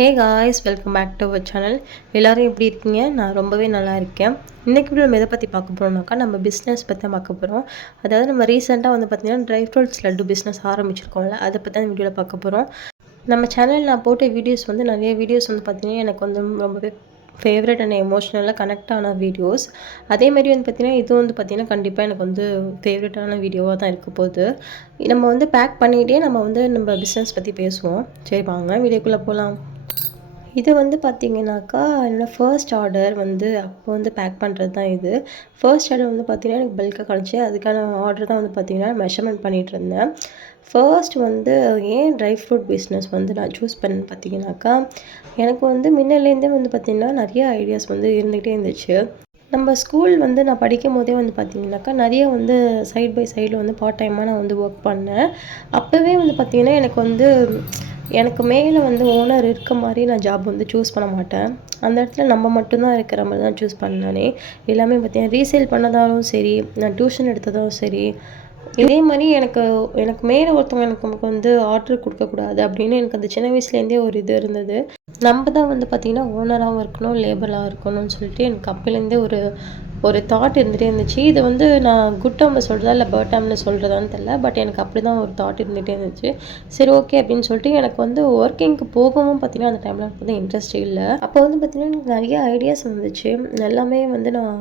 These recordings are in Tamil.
Hey guys, welcome back to our channel. எல்லோரும் எப்படி இருக்கீங்க? நான் ரொம்பவே நல்லா இருக்கேன். இன்றைக்கி நம்ம எதை பற்றி பார்க்க போகிறோம்னாக்கா, நம்ம பிஸ்னஸ் பற்றி தான் பார்க்க போகிறோம். அதாவது நம்ம ரீசெண்டாக வந்து பார்த்திங்கன்னா ட்ரை ஃப்ரூட்ஸ் லட்டு பிஸ்னஸ் ஆரம்பிச்சிருக்கோம்ல, அதை பற்றி தான் வீடியோவில் பார்க்க போகிறோம். நம்ம சேனலில் நான் போட்ட வீடியோஸ் வந்து நிறைய வீடியோஸ் வந்து பார்த்திங்கன்னா எனக்கு வந்து ரொம்பவே ஃபேவரட் அண்ட் எமோஷ்னலாக கனெக்ட் ஆன வீடியோஸ். அதேமாதிரி வந்து பார்த்திங்கன்னா இது வந்து பார்த்திங்கன்னா கண்டிப்பாக எனக்கு வந்து ஃபேவரட்டான வீடியோவாக தான் இருக்க போகுது. நம்ம வந்து பேக் பண்ணிகிட்டே நம்ம பிஸ்னஸ் பற்றி பேசுவோம். சரி வாங்க வீடியோக்குள்ளே போகலாம். இது வந்து பார்த்திங்கனாக்கா என்னோடய ஃபர்ஸ்ட் ஆர்டர் வந்து அப்போ வந்து பேக் பண்ணுறது தான் இது. ஃபர்ஸ்ட் ஆர்டர் வந்து பார்த்திங்கன்னா எனக்கு பல்காக கிடச்சி அதுக்கான ஆர்டர் தான் வந்து பார்த்திங்கன்னா மெஷர்மெண்ட் பண்ணிகிட்டு இருந்தேன். ஃபர்ஸ்ட் வந்து ஏன் ட்ரை ஃப்ரூட் பிஸ்னஸ் வந்து நான் சூஸ் பண்ணேன்னு பார்த்திங்கனாக்கா, எனக்கு வந்து முன்னலேருந்தே வந்து பார்த்திங்கன்னா நிறைய ஐடியாஸ் வந்து இருந்துகிட்டே இருந்துச்சு. நம்ம ஸ்கூல் வந்து நான் படிக்கும் போதே வந்து பார்த்திங்கனாக்கா நிறைய வந்து சைட் பை சைடில் வந்து பார்ட் டைமாக நான் வந்து ஒர்க் பண்ணேன். அப்போவே வந்து பார்த்திங்கன்னா எனக்கு மேலே வந்து ஓனர் இருக்க மாதிரி நான் ஜாப் வந்து சூஸ் பண்ண மாட்டேன். அந்த இடத்துல நம்ம மட்டும்தான் இருக்கிற மாதிரி தான் சூஸ் பண்ணானே. எல்லாமே பார்த்தீங்கன்னா ரீசேல் பண்ணதாலும் சரி, நான் டியூஷன் எடுத்ததாலும் சரி, இதே மாதிரி எனக்கு மேலே ஒருத்தவங்க நமக்கு வந்து ஆர்டர் கொடுக்கக்கூடாது அப்படின்னு எனக்கு அந்த சின்ன வயசுலேருந்தே ஒரு இது இருந்தது. நம்ம தான் வந்து பார்த்திங்கன்னா ஓனராகவும் இருக்கணும், லேபராகவும் இருக்கணும்னு சொல்லிட்டு எனக்கு அப்போலேருந்தே ஒரு தாட் இருந்துகிட்டே இருந்துச்சு. இது வந்து நான் குட் டேர்மில் சொல்கிறதா இல்லை பேட் டேர்மில் சொல்கிறதான்னு தெரில. பட் எனக்கு அப்படி தான் ஒரு தாட் இருந்துகிட்டே இருந்துச்சு. சரி ஓகே அப்படின்னு சொல்லிட்டு எனக்கு வந்து ஒர்க்கிங்க்கு போகவும் பார்த்திங்கன்னா அந்த டைமில் எனக்கு வந்து இன்ட்ரெஸ்ட் இல்லை. அப்போ வந்து பார்த்திங்கன்னா எனக்கு நிறைய ஐடியாஸ் வந்துச்சு. எல்லாமே வந்து நான்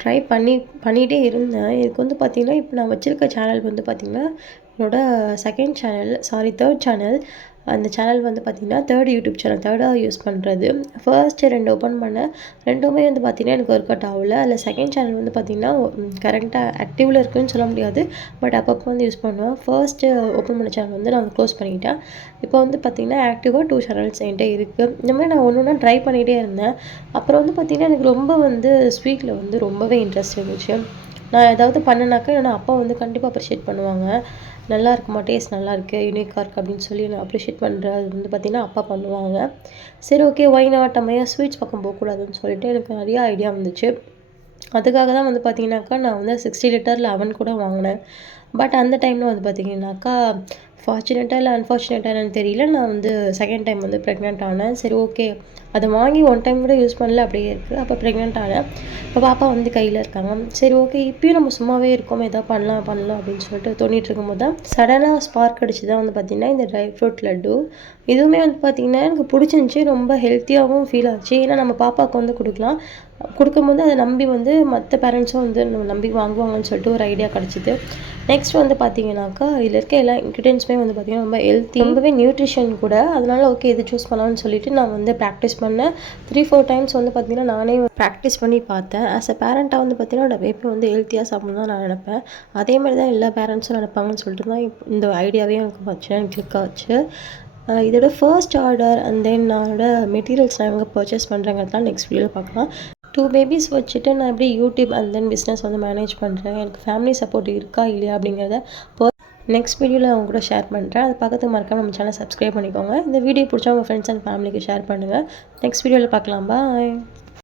ட்ரை பண்ணிகிட்டே இருந்தேன். இதுக்கு வந்து பார்த்திங்கன்னா இப்போ நான் வச்சுருக்க சேனல் வந்து பார்த்திங்கன்னா என்னோடய தேர்ட் சேனல். அந்த சேனல் வந்து பார்த்திங்கன்னா யூடியூப் சேனல் தேர்டாக யூஸ் பண்ணுறது. ஃபர்ஸ்ட்டு 2 ஓப்பன் பண்ணேன். 2மே வந்து பார்த்திங்கன்னா எனக்கு ஒர்க் அவுட் ஆகல. அதில் செகண்ட் சேனல் வந்து பார்த்திங்கன்னா கரெக்டாக ஆக்டிவில் இருக்குதுன்னு சொல்ல முடியாது. பட் அப்பப்போ வந்து யூஸ் பண்ணுவேன். ஃபர்ஸ்ட்டு ஓப்பன் பண்ண சேனல் வந்து நான் க்ளோஸ் பண்ணிக்கிட்டேன். இப்போ வந்து பார்த்திங்கன்னா ஆக்டிவாக 2 சேனல்ஸ் என்கிட்ட இருக்குது. இந்த மாதிரி நான் ஒன்று ட்ரை பண்ணிகிட்டே இருந்தேன். அப்புறம் வந்து பார்த்திங்கன்னா எனக்கு ரொம்ப வந்து ஸ்வீட்டில் வந்து ரொம்பவே இன்ட்ரெஸ்ட் இருந்துச்சு. நான் ஏதாவது பண்ணினாக்கா என்னோடய அப்பா வந்து கண்டிப்பாக அப்ரிஷியேட் பண்ணுவாங்க. நல்லா இருக்குமா, டேஸ்ட் நல்லா இருக்குது, யூனிக்காக இருக்குது அப்படின்னு சொல்லி நான் அப்ரிஷியேட் பண்ணுறது வந்து பார்த்திங்கன்னா அப்பா பண்ணுவாங்க. சரி ஓகே, ஒய் நாட், நம்ம ஏன் ஸ்வீட்ஸ் பக்கம் போகக்கூடாதுன்னு சொல்லிட்டு எனக்கு நிறைய ஐடியா வந்துச்சு. அதுக்காக தான் வந்து பார்த்திங்கனாக்கா நான் வந்து 60 லிட்டரில் அவன் கூட வாங்கினேன். பட் அந்த டைமில் வந்து பார்த்திங்கனாக்கா ஃபார்ச்சுனேட்டாக இல்லை அன்ஃபார்ச்சுனேட்டாக என்னன்னு தெரியல, நான் வந்து செகண்ட் டைம் வந்து ப்ரெக்னென்ட் ஆனேன். சரி ஓகே, அதை வாங்கி 1 டைம் கூட யூஸ் பண்ணல, அப்படியே இருக்குது. அப்போ ப்ரெக்னென்ட் ஆனேன். இப்போ பாப்பா வந்து கையில் இருக்காங்க. சரி ஓகே, இப்பயும் நம்ம சும்மாவே இருக்கோம், எதாவது பண்ணலாம் அப்படின்னு சொல்லிட்டு தோணிட்டு இருக்கும்போது தான் சடனாக ஸ்பார்க் அடிச்சு தான் வந்து பார்த்திங்கன்னா இந்த ட்ரை ஃப்ரூட் லட்டு. இதுவுமே வந்து பார்த்திங்கன்னா எனக்கு பிடிச்சிருந்துச்சி, ரொம்ப ஹெல்த்தியாகவும் ஃபீல் ஆச்சு. ஏன்னா நம்ம பாப்பாவுக்கு வந்து கொடுக்கும்போது அதை நம்பி வந்து மற்ற பேரண்ட்ஸும் வந்து நம்பி வாங்குவாங்கன்னு சொல்லிட்டு ஒரு ஐடியா கிடச்சிது. நெக்ஸ்ட் வந்து பார்த்திங்கனாக்கா இதில் இருக்க எல்லா இன்க்ரீடியன்ஸுமே வந்து பார்த்திங்கன்னா ரொம்ப ஹெல்த்தி, ரொம்பவே நியூட்ரிஷன் கூட. அதனால ஓகே இது சூஸ் பண்ணலாம்னு சொல்லிட்டு நான் வந்து ப்ராக்டிஸ் பண்ணேன். 3-4 டைம்ஸ் வந்து பார்த்திங்கன்னா நானே ப்ராக்டிஸ் பண்ணி பார்த்தேன். ஆஸ் அ பேரண்ட்டாக வந்து பார்த்திங்கன்னா என்னோட பேபி வந்து ஹெல்த்தியாக சாப்பிடணும் தான் நான் நினப்பேன். அதே மாதிரி தான் எல்லா பேரண்ட்ஸும் நினைப்பாங்கன்னு சொல்லிட்டு தான் இந்த ஐடியாவே எனக்கு கிளிக் ஆச்சு. இதோட ஃபர்ஸ்ட் ஆர்டர் அண்ட் தென் என்னோட மெட்டீரியல்ஸ் நான் எங்கே பர்ச்சேஸ் பண்ணுறேங்கிறதுலாம் நெக்ஸ்ட் வீடியோவில் பார்க்கலாம். 2 பேபிஸ் வச்சுட்டு நான் எப்படி யூடியூப் அண்ட் தென் பிஸ்னஸ் வந்து மேனேஜ் பண்ணுறேன், எனக்கு ஃபேமிலி சப்போர்ட் இருக்கா இல்லையா அப்படிங்கிறத நெக்ஸ்ட் வீடியோவில் அவங்க கூட ஷேர் பண்ணுறேன். அதை பார்க்கறதுக்கு மறக்காம நம்ம சேனல் சப்ஸ்கிரைப் பண்ணிக்கோங்க. இந்த வீடியோ பிடிச்சா உங்கள் ஃப்ரெண்ட்ஸ் அண்ட் ஃபேமிலிக்கு ஷேர் பண்ணுங்கள். நெக்ஸ்ட் வீடியோவில் பார்க்கலாம். பாய்.